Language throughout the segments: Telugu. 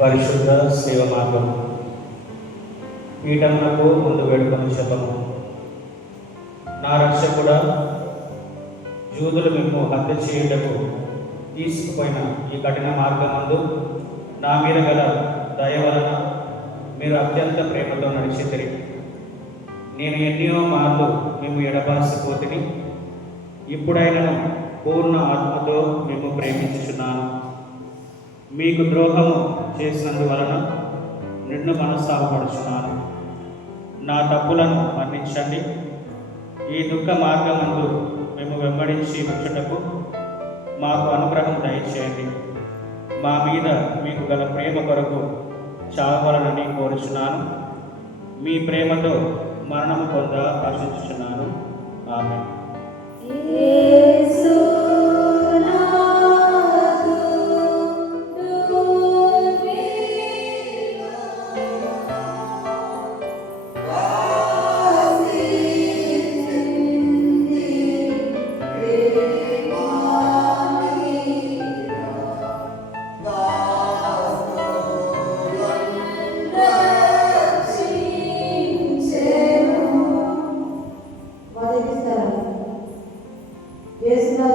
పరిశుద్ధ సేవ మార్గం పీఠమునకు ముందు వేడుకొని చెప్పము. నా రక్షకుడా, యూదులు మిమ్ము హత్య చేయుటకు తీసుకుపోయిన ఈ కఠిన మార్గమందు నా మీద గల దయ వలన మీరు అత్యంత ప్రేమతో నడిచితిరి. నేను ఎన్నో మార్లు మేము ఎడబాసిపోతిని, ఇప్పుడైనను పూర్ణ ఆత్మతో మేము ప్రేమించుచున్నాను. మీకు ద్రోహము చేసినందువలన నిన్ను మనస్తాపడుచున్నాను. నా తప్పులను మన్నించండి. ఈ దుఃఖ మార్గమందు మేము వెంబడించి వచ్చుటకు మాకు అనుగ్రహం దయచేయండి. మా మీద మీకు గల ప్రేమ కొరకు చావలనని కోరుచున్నాను. మీ ప్రేమతో మరణము పొంద ఆశించుచున్నాను. ఆమేన్. యేసునాథుని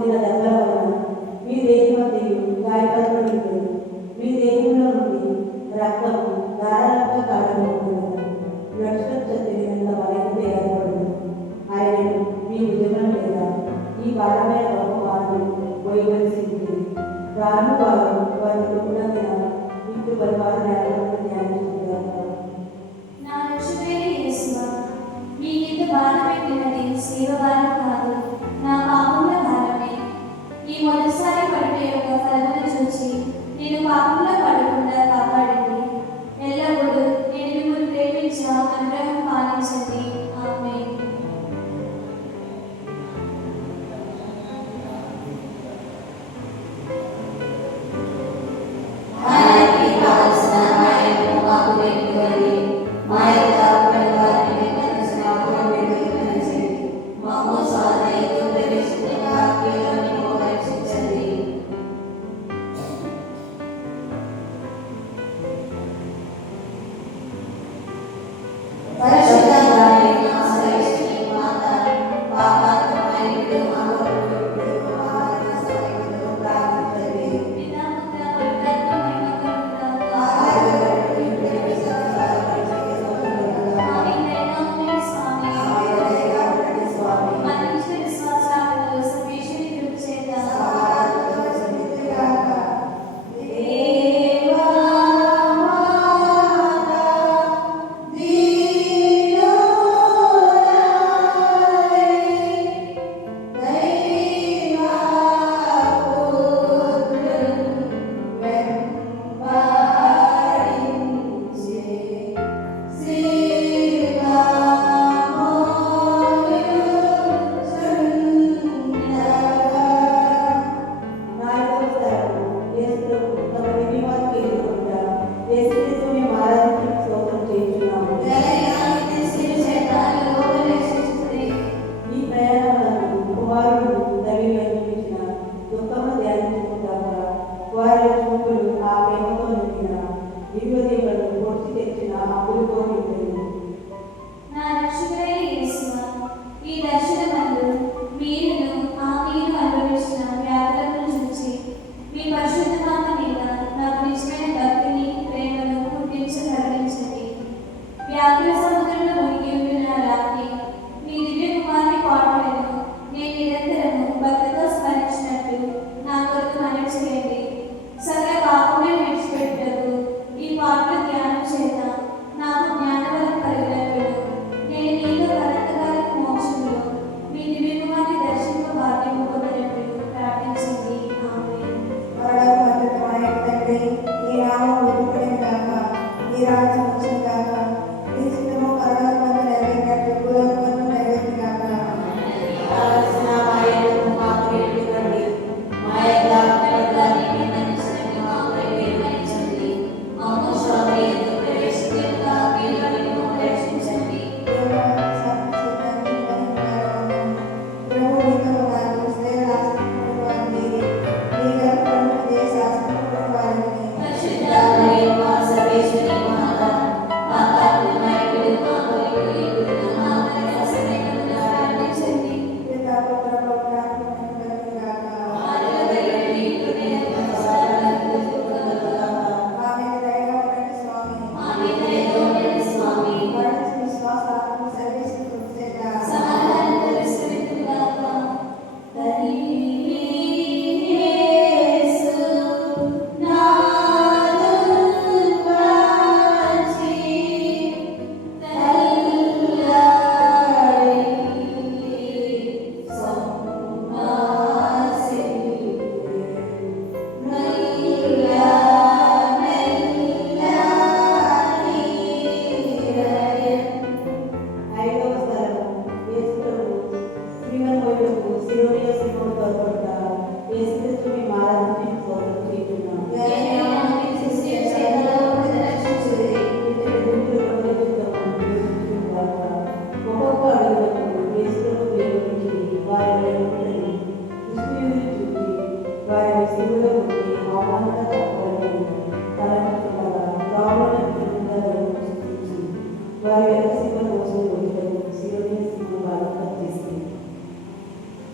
పొందిన దెబ్బల వలన మీ దేహం మధ్యలో గాయపరచబడి ఉంటుంది. మీ దేహంలో నుండి రక్తము ధారాళంగా కారణమవుతుంది. నక్షత్రంత వలయంత ఏర్పడింది. ఆయనను మీ భుజం లేదా ఈ భారమైన గొప్ప వారిని పోయవలసి ఉంటుంది. రాను వారు వారిని కొట్టినందున ఇంటి పరివారు నేలను ధ్యానించుకుంటారు. నా రక్షకుడైన యేసువా, మీ మీద భారపెట్టినది సేవ భారం కాదు, నా పాపముల భారమే. ఈ మొదటిసారి పడుట యొక్క ఫలమును చూసి నేను పాపంలో పడకుండా కాపాడండి. ఎల్లప్పుడూ నేను మిమ్మల్ని ప్రేమించ అనుగ్రహం పాలించండి. ఆమేన్. నా రక్షకుడైన యేసువా, ఈ దర్శనమందు మీరును ఆ మీరు అనుభవించిన వ్యాధులను చూసి మీ పరిశుద్ధ మాత మీద నాకు నిజమైన భక్తిని ప్రేమను పుట్టించి కరుణించండి. వ్యాధుల సముద్రంలో మునిగి ఉంటున్న రాత్రి మీ దివ్య కుమారుని పాటలను నేను నిరంతరము భక్తితో స్మరించినట్లు నా కొరకు మనవి చేయండి. సకల పాపములను విడిచిపెట్టుటకు ఈ పాటలు ధ్యానం చేత నాకు జ్ఞానబలం కలిగినట్లు నేను మీతో కలంతకాలకు మోక్షంలో మీ దివ్య కుమారుని దర్శింప భాగ్యము పొందినట్లు ప్రార్థించండి. ఆమేన్.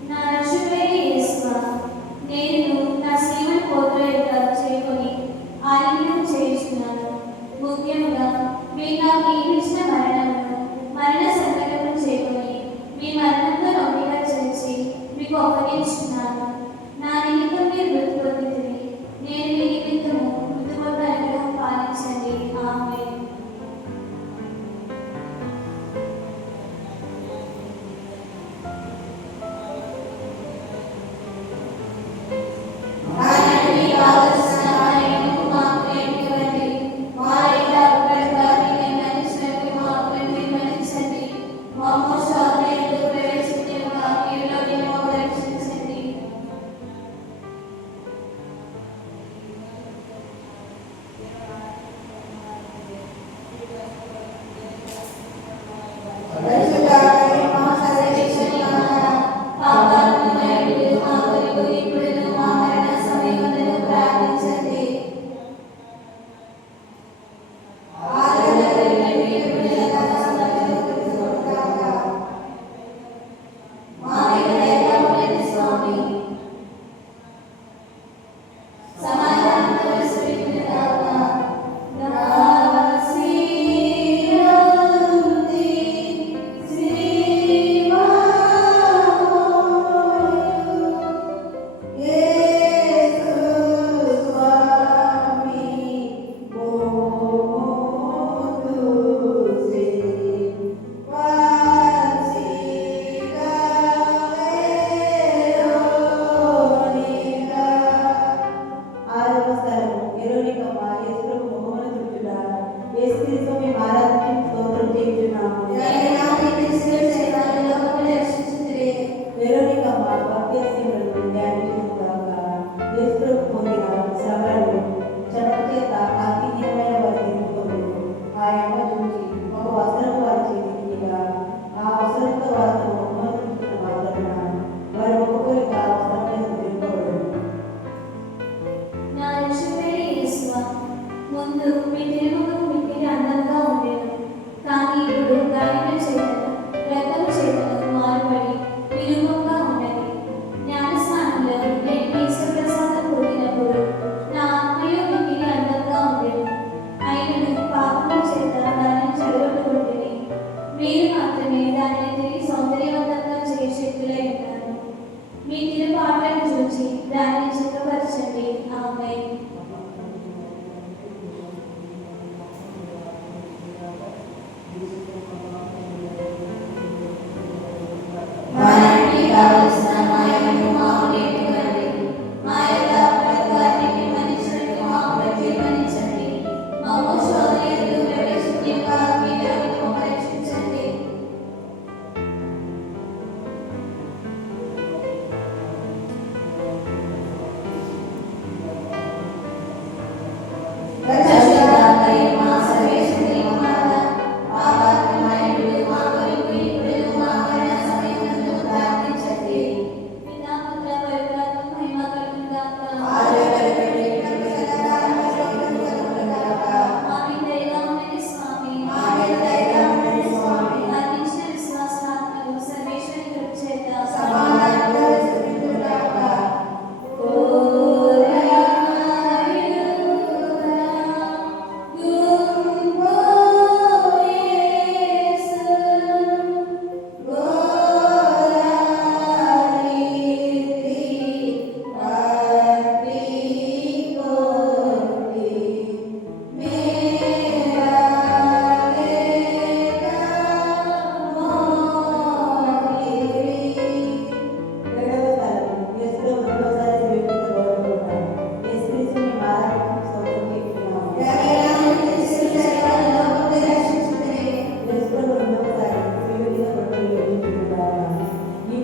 నా రక్షకుడైన యేసువా,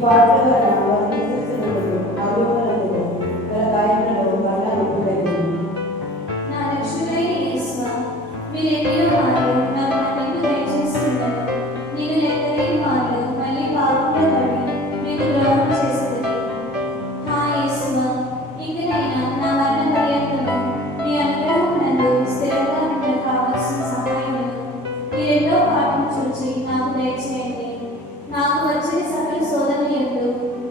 పాటల వలన వారు తీసేస్తున్నప్పుడు అవయవములందు గల గాయములలో మరలా నింపుదగింది. నా రక్షకుడైన యేసువా, మీరెన్నో మార్లు నాకు మన్నింపు దయచేస్తున్నారు. నేను లెక్కలేని మార్లు మళ్ళీ పాపంలో పడి మీకు ద్రోహం చేస్తుంది. హా యేసువా, ఇంకనైనా నా మరణ పర్యంతము మీ అనుగ్రహమునందు స్థిరంగా ఉండ కావలసిన సహాయమును మీరెన్నో పాఠం చూచి నాకు దయచేయండి. నాకు వచ్చిన సకల శోధన యందు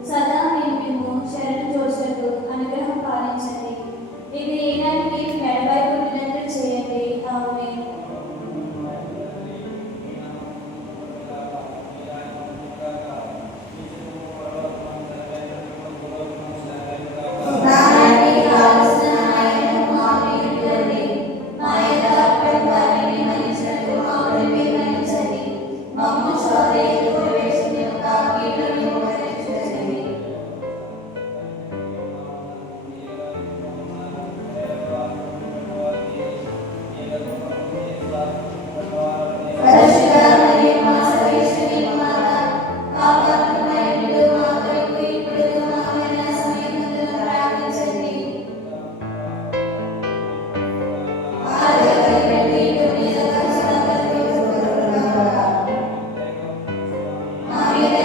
సదా మీరు మేము శరణు జోచుటకు అనుగ్రహం పాలించండి. ఇది ఏనాటికి ఎడబాయకుండినట్లు చేయండి. ఆమేన్. నారాయణకి కావలసిన న్యాయము మాకు ఇవ్వండి. మా యథార్థ వారిని మన్నించినట్టు మమ్మల్ని మన్నించండి. మమ్ము శోధనలో ప్రవేశింపక కీడును మోక్షించండి. పరిశుద్ధ మరియు మా సర్వేశ్వరి మాత, పాపాత్ములైన మా కొరకు ఇప్పుడు మా మరణ సమయమందున ప్రార్థించండి. మా మీద